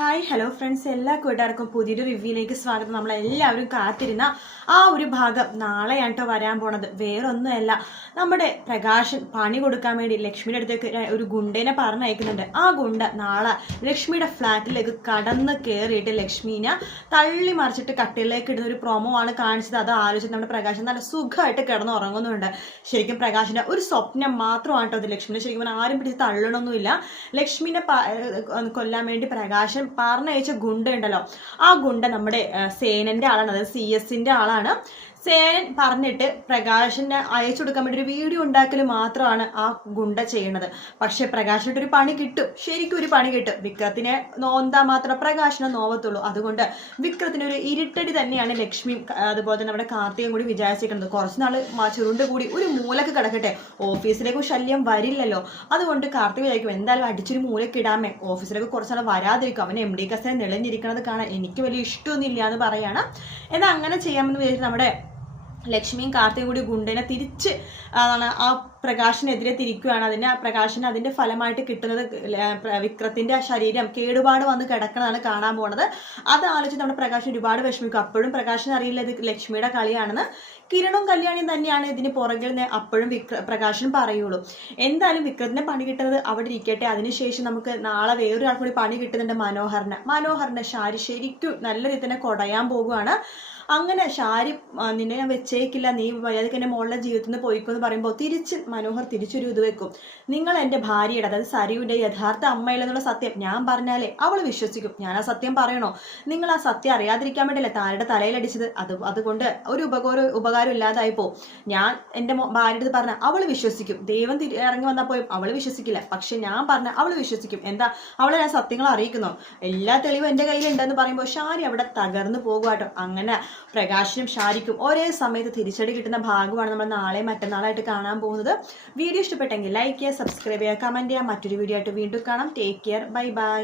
Hi hello friends, എല്ലാ കൂട്ടുകാർക്കും പുതിയൊരു റിവ്യൂയിലേക്ക് സ്വാഗതം. നമ്മളെല്ലാവരും കാത്തിരുന്ന ആ ഒരു ഭാഗം നാളെയാണ് കേട്ടോ വരാൻ പോണത്. വേറൊന്നുമല്ല, നമ്മുടെ പ്രകാശൻ പണി കൊടുക്കാൻ വേണ്ടി ലക്ഷ്മിയുടെ അടുത്തേക്ക് ഒരു ഗുണ്ടേനെ പറഞ്ഞയക്കുന്നുണ്ട്. ആ ഗുണ്ട നാളെ ലക്ഷ്മിയുടെ ഫ്ലാറ്റിലേക്ക് കടന്ന് കയറിയിട്ട് ലക്ഷ്മീനെ തള്ളി മറിച്ചിട്ട് കട്ടിലേക്ക് ഇടുന്ന ഒരു പ്രൊമോ ആണ് കാണിച്ചത്. അത് ആലോചിച്ച് നമ്മുടെ പ്രകാശൻ നല്ല സുഖമായിട്ട് കിടന്ന് ഉറങ്ങുന്നുണ്ട്. ശരിക്കും പ്രകാശിന്റെ ഒരു സ്വപ്നം മാത്രമാണ് കേട്ടോ അത്. ലക്ഷ്മിനെ ശരിക്കും ആരും പിടിച്ച് തള്ളണമൊന്നുമില്ല. ലക്ഷ്മിനെ കൊല്ലാൻ വേണ്ടി പ്രകാശൻ പറഞ്ഞയച്ച ഗുണ്ട ഉണ്ടല്ലോ, ആ ഗുണ്ട നമ്മുടെ സേനന്റെ ആളാണ്, അതായത് CS-ന്റെ ആളാണ്. സേനൻ പറഞ്ഞിട്ട് പ്രകാശിനെ അയച്ചു കൊടുക്കാൻ വേണ്ടി ഒരു വീഡിയോ ഉണ്ടാക്കൽ മാത്രമാണ് ആ ഗുണ്ട ചെയ്യുന്നത്. പക്ഷെ പ്രകാശിന്റെ ഒരു പണി കിട്ടും, ശരിക്കും ഒരു പണി കിട്ടും. വിക്രത്തിനെ നോന്താ മാത്രം പ്രകാശിനെ നോവത്തുള്ളൂ. അതുകൊണ്ട് വിക്രത്തിന് ഒരു ഇരുട്ടടി തന്നെയാണ് ലക്ഷ്മിയും അതുപോലെ തന്നെ നമ്മുടെ കാർത്തികയും കൂടി വിചാരിച്ചിരിക്കുന്നത്. കുറച്ചുനാള് ചുരുണ്ട് കൂടി ഒരു മൂലക്ക് കിടക്കട്ടെ, ഓഫീസിലേക്ക് ശല്യം വരില്ലല്ലോ. അതുകൊണ്ട് കാർത്തിക വിചാരിക്കും എന്തായാലും അടിച്ചൊരു മൂലക്ക് ഇടാമേ, ഓഫീസിലേക്ക് കുറച്ചാൾ വരാതിരിക്കും. അവൻ MD കസേര നിളഞ്ഞിരിക്കുന്നത് കാണാൻ എനിക്ക് വലിയ ഇഷ്ടമൊന്നുമില്ല എന്ന് പറയാണ്. എന്നാൽ അങ്ങനെ ചെയ്യാമെന്ന് വിചാരിച്ച് നമ്മുടെ ലക്ഷ്മിയും കാർത്തിയും കൂടി ഗുണ്ടനെ തിരിച്ച് ആ പ്രകാശിനെതിരെ തിരിക്കുകയാണ്. അതിന്റെ ഫലമായിട്ട് കിട്ടുന്നത് വിക്രത്തിന്റെ ശരീരം കേടുപാട് വന്ന് കിടക്കണതാണ് കാണാൻ പോണത്. അത് ആലോചിച്ച് നമ്മുടെ പ്രകാശൻ ഒരുപാട് വിഷമിക്കും. അപ്പോഴും പ്രകാശിന് അറിയില്ല ഇത് ലക്ഷ്മിയുടെ കളിയാണെന്ന്. കിരണും കല്യാണിയും തന്നെയാണ് ഇതിന് പുറകിൽ അപ്പോഴും പ്രകാശനും പറയുള്ളൂ. എന്തായാലും വിക്രത്തിന് പണി കിട്ടുന്നത് അവിടെ ഇരിക്കട്ടെ. അതിനുശേഷം നമുക്ക് നാളെ വേറൊരാൾക്ക് കൂടി പണി കിട്ടുന്നുണ്ട്, മനോഹറിന്റെ ഷാരി ശരിക്കും നല്ല രീതിയിൽ തന്നെ കൊടയാൻ പോകുകയാണ്. അങ്ങനെ ഷാരി നിന്നെ ഞാൻ വെച്ചേക്കില്ല, നീ മര്യാദയ്ക്ക് എൻ്റെ മോളുടെ ജീവിതത്തിൽ നിന്ന് പോയിക്കുമെന്ന് പറയുമ്പോൾ മനോഹർ തിരിച്ചൊരു ഇത് വെക്കും. നിങ്ങൾ എൻ്റെ ഭാര്യയുടെ, അതായത് സരിയുടെ യഥാർത്ഥ അമ്മയിലെന്നുള്ള സത്യം ഞാൻ പറഞ്ഞാലേ അവൾ വിശ്വസിക്കും. ഞാൻ ആ സത്യം പറയണോ? നിങ്ങൾ ആ സത്യം അറിയാതിരിക്കാൻ വേണ്ടിയല്ലേ താരുടെ തലയിലടിച്ചത്. അതുകൊണ്ട് ഒരു ഉപകാരം ഇല്ലാതായിപ്പോ. ഞാൻ എൻ്റെ ഭാര്യയുടെ പറഞ്ഞാൽ അവൾ വിശ്വസിക്കും. ദൈവം ഇറങ്ങി വന്നപ്പോഴും അവൾ വിശ്വസിക്കില്ല. പക്ഷെ ഞാൻ പറഞ്ഞാൽ അവൾ വിശ്വസിക്കും. എന്താ, അവളെ ഞാൻ സത്യങ്ങൾ അറിയിക്കുന്നു, എല്ലാ തെളിവും എൻ്റെ കയ്യിലുണ്ടെന്ന് പറയുമ്പോൾ ഷാരി അവിടെ തകർന്നു പോകുവാട്ടോ. അങ്ങനെ പ്രകാശനും ഷാരിക്കും ഒരേ സമയത്ത് തിരിച്ചടി കിട്ടുന്ന ഭാഗമാണ് നമ്മൾ നാളെ മറ്റന്നാളായിട്ട് കാണാൻ പോകുന്നത്. വീഡിയോ ഇഷ്ടപ്പെട്ടെങ്കിൽ ലൈക്ക് ചെയ്യുക, സബ്സ്ക്രൈബ് ചെയ്യുക, കമന്റ് ചെയ്യുക. മറ്റൊരു വീഡിയോ ആയിട്ട് വീണ്ടും കാണാം. Take care, bye bye.